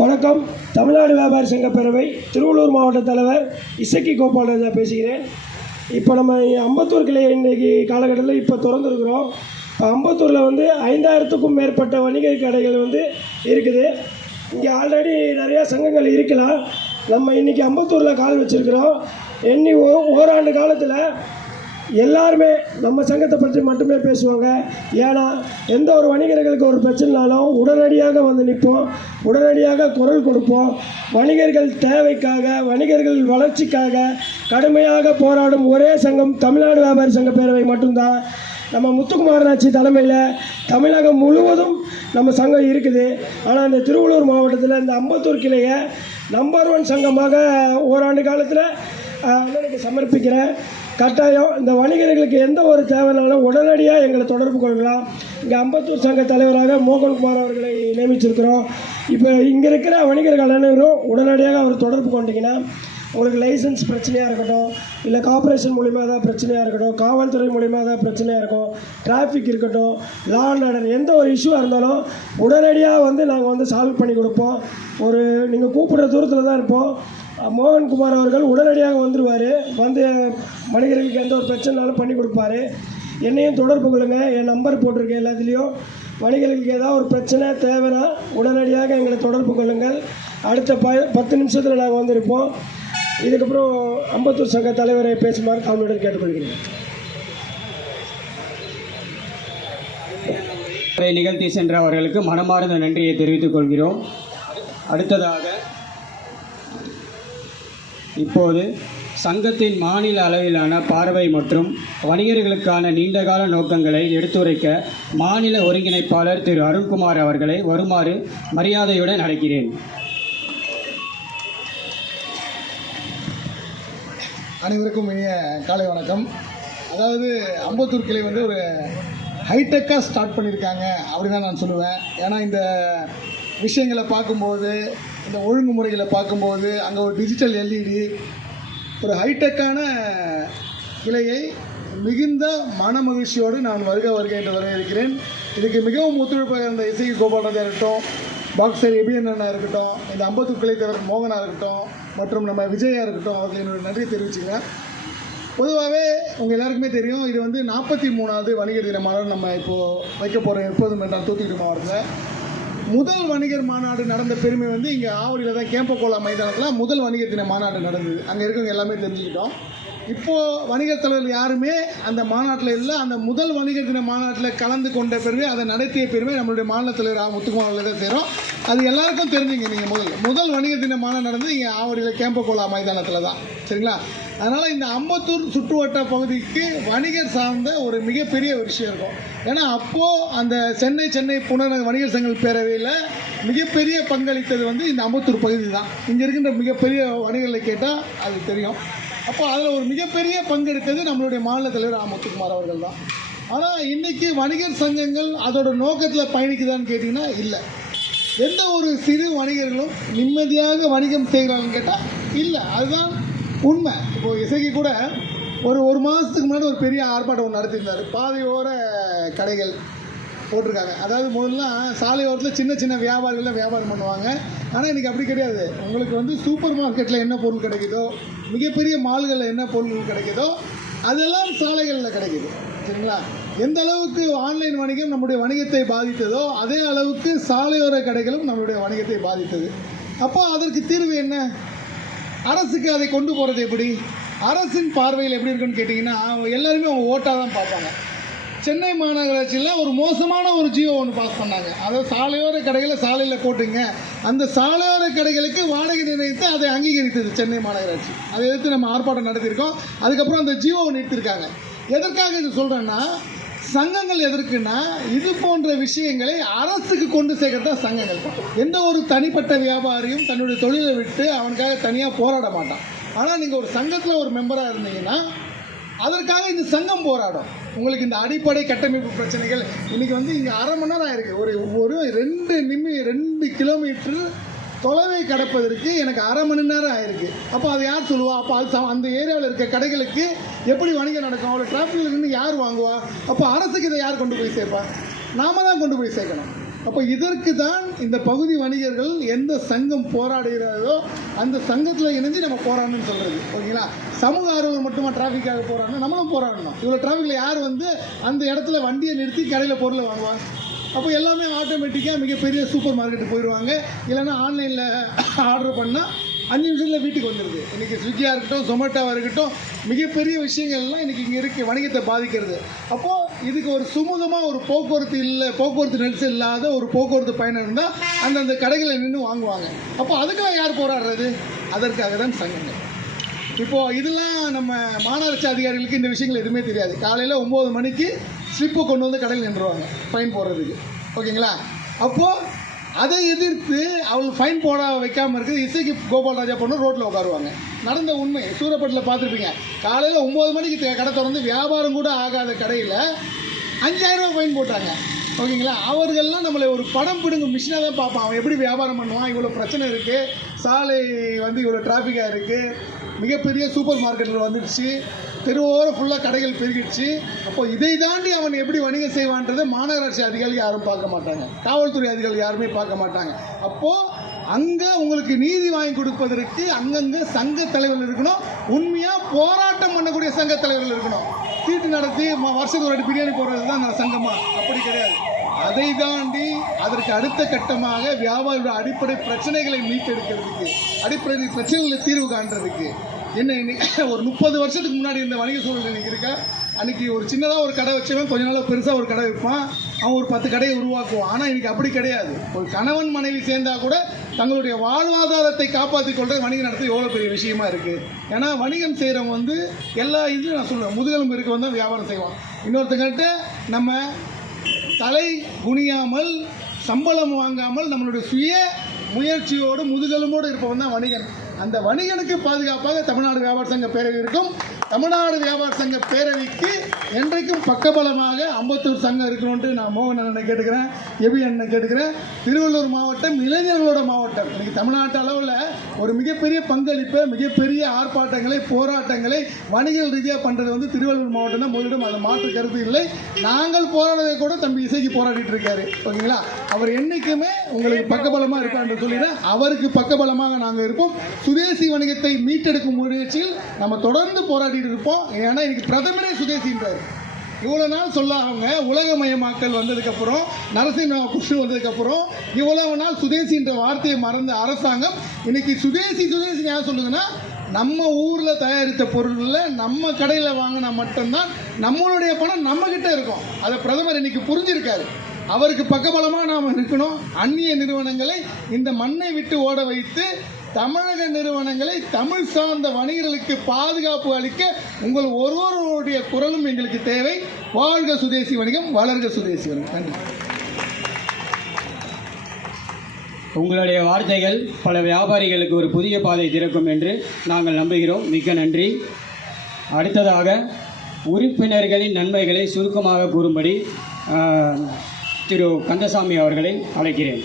வணக்கம். தமிழ்நாடு வியாபாரி சங்க பேரவை திருவள்ளூர் மாவட்ட தலைவர் இசக்கி கோபாலராஜா பேசுகிறேன். இப்போ நம்ம அம்பத்தூர் கிளை இன்றைக்கி காலகட்டத்தில் இப்போ திறந்துருக்குறோம். இப்போ அம்பத்தூரில் 5000க்கும் மேற்பட்ட வணிக கடைகள் இருக்குது. இங்கே ஆல்ரெடி நிறையா சங்கங்கள் இருக்கலாம். நம்ம இன்றைக்கி அம்பத்தூரில் கால் வச்சுருக்கிறோம். எண்ணி ஓராண்டு காலத்தில் எல்லாருமே நம்ம சங்கத்தை பற்றி மட்டுமே பேசுவாங்க. ஏன்னா எந்த ஒரு வணிகர்களுக்கு ஒரு பிரச்சனைனாலும் உடனடியாக நிற்போம், உடனடியாக குரல் கொடுப்போம். வணிகர்கள் தேவைக்காக, வணிகர்கள் வளர்ச்சிக்காக கடுமையாக போராடும் ஒரே சங்கம் தமிழ்நாடு வியாபாரி சங்க பேரவை மட்டும்தான். நம்ம முத்துக்குமாரனாச்சி தலைமையில் தமிழகம் முழுவதும் நம்ம சங்கம் இருக்குது. ஆனால் இந்த திருவள்ளூர் மாவட்டத்தில் இந்த அம்பத்தூர் கிளையை நம்பர் 1 சங்கமாக ஓராண்டு காலத்தில் எனக்கு சமர்ப்பிக்கிறேன். கட்டாயம் இந்த வணிகர்களுக்கு எந்த ஒரு தேவைனாலும் உடனடியாக எங்களை தொடர்பு கொள்ளலாம். இங்கே அம்பத்தூர் சங்க தலைவராக மோகன்குமார் அவர்களை நியமிச்சிருக்கிறோம். இப்போ இங்கே இருக்கிற வணிகர்கள் அனைவரும் உடனடியாக அவர் தொடர்பு கொண்டீங்கன்னா உங்களுக்கு லைசன்ஸ் பிரச்சனையாக இருக்கட்டும், இல்லை கார்ப்பரேஷன் மூலிமா தான் பிரச்சனையாக இருக்கட்டும், காவல்துறை மூலிமா தான் பிரச்சனையாக இருக்கும், டிராஃபிக் இருக்கட்டும், லா அண்ட் ஆர்டர் எந்த ஒரு இஷ்யூவாக இருந்தாலும் உடனடியாக நாங்கள் சால்வ் பண்ணி கொடுப்போம். நீங்கள் கூப்பிடுற தூரத்தில் தான் இருப்போம். மோகன்குமார் அவர்கள் உடனடியாக வந்துடுவார். வணிகர்களுக்கு எந்த ஒரு பிரச்சனைனாலும் பண்ணி கொடுப்பாரு. என்னையும் தொடர்பு கொள்ளுங்கள். என் நம்பர் போட்டிருக்கேன் எல்லாத்துலேயும். வணிகர்களுக்கு ஏதாவது ஒரு பிரச்சனை தேவைன்னா உடனடியாக எங்களை தொடர்பு கொள்ளுங்கள். அடுத்த 10 நிமிஷத்தில் நாங்கள் வந்திருப்போம். இதுக்கப்புறம் அம்பத்தூர் சங்க தலைவரை பேசுமாறு தாழ்மையுடன் கேட்டுக்கொள்கிறேன். நிகழ்த்தி சென்ற அவர்களுக்கு மனமார்ந்த நன்றியை தெரிவித்துக் கொள்கிறோம். அடுத்ததாக இப்போது சங்கத்தின் மாநில அளவிலான பார்வை மற்றும் வணிகர்களுக்கான நீண்டகால நோக்கங்களை எடுத்துரைக்க மாநில ஒருங்கிணைப்பாளர் திரு அருண்குமார் அவர்களை வருமாறு மரியாதையுடன் அழைக்கிறேன். அனைவருக்கும் இனிய காலை வணக்கம். அதாவது அம்பத்தூர் கிளை ஒரு ஹைடெக்காக ஸ்டார்ட் பண்ணியிருக்காங்க அப்படின்னு தான் நான் சொல்லுவேன். ஏன்னா இந்த விஷயங்களை பார்க்கும்போது, இந்த ஒழுங்குமுறைகளை பார்க்கும்போது, அங்கே ஒரு டிஜிட்டல் எல்இடி, ஒரு ஹைடெக்கான கிளையை மிகுந்த மன மகிழ்ச்சியோடு நான் வருக என்று வரவேற்கிறேன். இதுக்கு மிகவும் ஒத்துழைப்பாக இருந்த இசக்கி கோபாலராஜா இருக்கட்டும், பாக்ஸர் எபிஎன் இருக்கட்டும், இந்த அம்பத்தூர் கிளை தலைவர் மோகனா இருக்கட்டும், மற்றும் நம்ம விஜயா இருக்கட்டும், அவர்கள் என்னோட நன்றியை தெரிவிச்சுக்கிறேன். பொதுவாகவே உங்கள் எல்லாருக்குமே தெரியும், இது 43வது வணிகர் தின மாநாடு நம்ம இப்போது வைக்க போகிறோம். எப்போதும் என்றால் தூத்துக்குடி மாவட்டத்தில் முதல் வணிகர் மாநாடு நடந்த பெருமை இங்கே ஆவடியில் தான் கேம்பகோலா மைதானத்தில் முதல் வணிகர் தின மாநாடு நடந்தது. அங்கே இருக்கவங்க எல்லாமே தெரிஞ்சுக்கிட்டோம். இப்போது வணிகர் தலைவர் யாருமே அந்த மாநாட்டில் இல்லை. அந்த முதல் வணிகர் தின மாநாட்டில் கலந்து கொண்ட பெருமை, அதை நடத்திய பெருமை நம்மளுடைய மாநில தலைவர் முத்துக்குமாரில் தான் சேரும். அது எல்லாருக்கும் தெரிஞ்சுங்க. நீங்கள் முதல் வணிகர் தின மாநாடு நடந்தது இங்கே ஆவடியில் கேம்பகோலா மைதானத்தில் தான். சரிங்களா? அதனால் இந்த அம்பத்தூர் சுற்றுவட்ட பகுதிக்கு வணிகர் சார்ந்த ஒரு மிகப்பெரிய விஷயம் இருக்கும். ஏன்னா அப்போது அந்த சென்னை புனர் வணிகர் சங்க பேரவையில் மிகப்பெரிய பங்களித்தது இந்த அம்பத்தூர் பகுதி தான். இங்கே இருக்கின்ற மிகப்பெரிய வணிகர்களை கேட்டால் அது தெரியும். அப்போ அதில் ஒரு மிகப்பெரிய பங்கெடுத்தது நம்மளுடைய மாநில தலைவர் முத்துக்குமார் அவர்கள் தான். ஆனால் இன்றைக்கி வணிகர் சங்கங்கள் அதோட நோக்கத்தில் பயணிக்குதான்னு கேட்டிங்கன்னா இல்லை. எந்த ஒரு சிறு வணிகர்களும் நிம்மதியாக வணிகம் செய்கிறாங்கன்னு கேட்டால் இல்லை. அதுதான் உண்மை. இப்போது இசைக்கு கூட ஒரு மாதத்துக்கு முன்னாடி ஒரு பெரிய ஆர்ப்பாட்டம் ஒன்று நடத்தியிருந்தார். பாதையோர கடைகள் போட்டிருக்காங்க. அதாவது முதல்லாம் சாலையோரத்தில் சின்ன வியாபாரிகள் வியாபாரம் பண்ணுவாங்க. ஆனால் இன்றைக்கி அப்படி கிடையாது. உங்களுக்கு சூப்பர் மார்க்கெட்டில் என்ன பொருள் கிடைக்குதோ, மிகப்பெரிய மால்களில் என்ன பொருள் கிடைக்குதோ அதெல்லாம் சாலைகளில் கிடைக்குது. சரிங்களா? எந்த அளவுக்கு ஆன்லைன் வணிகம் நம்முடைய வணிகத்தை பாதித்ததோ அதே அளவுக்கு சாலையோர கடைகளும் நம்மளுடைய வணிகத்தை பாதித்தது. அப்போ அதற்கு தீர்வு என்ன? அரசுக்கு அதை கொண்டு போகிறது எப்படி? அரசின் பார்வையில் எப்படி இருக்குன்னு கேட்டிங்கன்னா, எல்லாருமே அவங்க ஓட்டாக தான் பார்ப்பாங்க. சென்னை மாநகராட்சியில் ஒரு மோசமான ஒரு ஜியோ ஒன்று பாஸ் பண்ணாங்க. அதாவது சாலையோர கடைகளை சாலையில் போட்டுங்க. அந்த சாலையோர கடைகளுக்கு வாடகை நிர்ணயித்து அதை அங்கீகரித்தது சென்னை மாநகராட்சி. அதை எதிர்த்து நம்ம ஆர்ப்பாட்டம் நடத்தியிருக்கோம். அதுக்கப்புறம் அந்த ஜியோவை நிறுத்தியிருக்காங்க. எதற்காக இது சொல்கிறேன்னா, சங்கங்கள் எதற்குன்னா இது போன்ற விஷயங்களை அரசுக்கு கொண்டு சேர்க்கறது தான் சங்கங்கள். எந்த ஒரு தனிப்பட்ட வியாபாரியும் தன்னுடைய தொழிலை விட்டு அவனுக்காக தனியாக போராட மாட்டான். ஆனால் நீங்கள் ஒரு சங்கத்தில் ஒரு மெம்பராக இருந்தீங்கன்னா அதற்காக இந்த சங்கம் போராடும். உங்களுக்கு இந்த அடிப்படை கட்டமைப்பு பிரச்சனைகள் இன்றைக்கி இங்கே அரை மணி நேரம் ஆயிருக்கு. ஒரு 2 கிலோமீட்டர் தொலைவை கடப்பதற்கு எனக்கு அரை மணி நேரம் ஆயிருக்கு. அப்போ அதை யார் சொல்லுவா? அப்போ அது அந்த ஏரியாவில் இருக்க கடைகளுக்கு எப்படி வணிகம் நடக்கும்? அவ்வளோ டிராஃபிக்கில் நின்று யார் வாங்குவா? அப்போ அரசுக்கு இதை யார் கொண்டு போய் சேர்ப்பா? நாம தான் கொண்டு போய் சேர்க்கணும். அப்போ இதற்கு தான் இந்த பகுதி வணிகர்கள் எந்த சங்கம் போராடுகிறதோ அந்த சங்கத்தில் இணைஞ்சு நம்ம போராடணும்னு சொல்கிறது. ஓகேங்களா? சமூக ஆர்வலர் மட்டுமா டிராஃபிக்காக போராடணும், நம்மளும் போராடணும். இவ்வளோ டிராஃபிக்கில் யார் வந்து அந்த இடத்துல வண்டியை நிறுத்தி கடையில் பொருளை வாங்குவாங்க? அப்போ எல்லாமே ஆட்டோமேட்டிக்காக மிகப்பெரிய சூப்பர் மார்க்கெட்டுக்கு போயிடுவாங்க. இல்லைன்னா ஆன்லைனில் ஆர்டர் பண்ணால் 5 நிமிஷத்தில் வீட்டுக்கு வந்துடுது. இன்றைக்கி ஸ்விக்கியாக இருக்கட்டும், ஜொமேட்டோவாக இருக்கட்டும், மிகப்பெரிய விஷயங்கள்லாம் இன்றைக்கி இங்கே இருக்க வணிகத்தை பாதிக்கிறது. அப்போது இதுக்கு ஒரு சுமூகமாக ஒரு போக்குவரத்து நெரிசல் இல்லாத ஒரு போக்குவரத்து பயணம் இருந்தால் அந்தந்த கடைகளில் நின்று வாங்குவாங்க. அப்போ அதுக்கெல்லாம் யார் போராடுறது? அதற்காக தான் சங்கங்கள். இப்போது இதெல்லாம் நம்ம மாநகராட்சி அதிகாரிகளுக்கு இந்த விஷயங்கள் எதுவுமே தெரியாது. காலையில் 9 மணிக்கு ஸ்லிப்பை கொண்டு வந்து கடையில் நின்றுவாங்க ஃபைன் போடுறதுக்கு. ஓகேங்களா? அப்போது அதை எதிர்த்து அவள் ஃபைன் போட வைக்காமல் இருக்குது இசைக்கு கோபால்ராஜா பொண்ணு ரோட்டில் உட்காருவாங்க. நடந்த உண்மை சூரப்பட்டில் பார்த்துருப்பீங்க. காலையில் 9 மணிக்கு கடை திறந்து வியாபாரம் கூட ஆகாத கடையில் 5000 ரூபா ஃபைன் போட்டாங்க. ஓகேங்களா? அவர்கள்லாம் நம்மளை ஒரு படம் பிடுங்கும் மிஷினாக தான் பார்ப்பான். அவன் எப்படி வியாபாரம் பண்ணுவான், இவ்வளோ பிரச்சனை இருக்குது, சாலை வந்து இவ்வளோ டிராஃபிக்காக இருக்குது, மிகப்பெரிய சூப்பர் மார்க்கெட்டில் வந்துடுச்சு, தெருவோரம் ஃபுல்லாக கடைகள் பெருகிடுச்சு. அப்போ இதை தாண்டி அவன் எப்படி வணிகம் செய்வான்றதை மாநகராட்சி அதிகாரிகள் யாரும் பார்க்க மாட்டாங்க, காவல்துறை அதிகாரிகள் யாருமே பார்க்க மாட்டாங்க. அப்போது அங்கே உங்களுக்கு நீதி வாங்கி கொடுப்பதற்கு அங்கங்கே சங்க தலைவர்கள் இருக்கணும், உண்மையாக போராட்டம் பண்ணக்கூடிய சங்க தலைவர்கள் இருக்கணும். சீட்டு நடத்தி வருஷத்துக்கு ஒரு பிரியாணி போடுறது தான் அந்த சங்கமா? அப்படி கிடையாது. அதை தாண்டி அதற்கு அடுத்த கட்டமாக வியாபாரியோட அடிப்படை பிரச்சனைகளை மீட்டெடுக்கிறதுக்கு, அடிப்படை பிரச்சனைகளை தீர்வு காண்றதுக்கு என்ன ஒரு 30 வருஷத்துக்கு முன்னாடி இந்த வணிக சூழல் இன்னைக்கு இருக்கா? அன்றைக்கி ஒரு சின்னதாக ஒரு கடை வச்சவன் கொஞ்ச நாள் பெருசாக ஒரு கடை வைப்பான், அவன் ஒரு 10 கடையை உருவாக்குவான். ஆனால் இன்றைக்கி அப்படி கிடையாது. ஒரு கணவன் மனைவி சேர்ந்தால் கூட தங்களுடைய வாழ்வாதாரத்தை காப்பாற்றிக் கொள்வது வணிகம் நடத்த எவ்வளோ பெரிய விஷயமா இருக்குது. ஏன்னா வணிகம் செய்கிறவங்க வந்து எல்லா இதுலையும் நான் சொல்லுவேன், முதுகெலும்பு இருக்கவன் தான் வியாபாரம் செய்வான். இன்னொருத்தங்கிட்ட நம்ம தலை குனியாமல் சம்பளம் வாங்காமல் நம்மளுடைய சுய முயற்சியோடு முதுகெலும்போடு இருப்பவன் தான் வணிகன். அந்த வணிகனுக்கு பாதுகாப்பாக தமிழ்நாடு வியாபார சங்க பேரவை இருக்கும். தமிழ்நாடு வியாபார சங்க பேரவைக்கு என்றைக்கும் பக்கபலமாக அம்பத்தூர் சங்கம் இருக்கணும்ட்டு நான் மோகன் அண்ணனை கேட்டுக்கிறேன், எபி அண்ணனை கேட்டுக்கிறேன். திருவள்ளூர் மாவட்டம் இளைஞர்களோட மாவட்டம். இன்றைக்கி தமிழ்நாட்டு அளவில் ஒரு மிகப்பெரிய பங்களிப்பை, மிகப்பெரிய ஆர்ப்பாட்டங்களை, போராட்டங்களை வணிகர்கள் ரீதியாக பண்ணுறது வந்து திருவள்ளூர் மாவட்டம் தான் முதலிடம். அதை மாற்று கருத்து இல்லை. நாங்கள் போராடுறதை கூட தம்பி இசைக்கு போராடிட்டு இருக்காரு. ஓகேங்களா? அவர் என்றைக்குமே உங்களுக்கு பக்கபலமாக இருப்பான்னு சொல்லிடுறேன். அவருக்கு பக்கபலமாக நாங்கள் இருப்போம். சுதேசி வணிகத்தை மீட்டெடுக்கும் முயற்சியில் நம்ம தொடர்ந்து போராடிட்டு இருப்போம். ஏன்னா இன்னைக்கு பிரதமரே சுதேசின்றார். இவ்வளோ நாள் சொல்லாங்க உலகமயமாக்கல் வந்ததுக்கப்புறம், நரசிம்ம புஷ் வந்ததுக்கப்புறம் இவ்வளவு நாள் சுதேசின்ற வார்த்தையை மறந்த அரசாங்கம் இன்னைக்கு சுதேசி யார் சொல்லுங்கன்னா, நம்ம ஊரில் தயாரித்த பொருளில் நம்ம கடையில் வாங்கினா மட்டும்தான் நம்மளுடைய பணம் நம்மக்கிட்ட இருக்கும். அதை பிரதமர் இன்னைக்கு புரிஞ்சிருக்காரு. அவருக்கு பக்கபலமாக நாம் இருக்கணும். அந்நிய நிறுவனங்களை இந்த மண்ணை விட்டு ஓட வைத்து தமிழக நிறுவனங்களை, தமிழ் சார்ந்த வணிகர்களுக்கு பாதுகாப்பு அளிக்க உங்கள் ஒருவருடைய குரலும் எங்களுக்கு தேவை. வாழ்க சுதேசி வணிகம், வளர்க சுதேசி வணிகம். நன்றி. உங்களுடைய வார்த்தைகள் பல வியாபாரிகளுக்கு ஒரு புதிய பாதை திறக்கும் என்று நாங்கள் நம்புகிறோம். மிக்க நன்றி. அடுத்ததாக உறுப்பினர்களின் நன்மைகளை சுருக்கமாக கூறும்படி திரு கந்தசாமி அவர்களை அழைக்கிறேன்.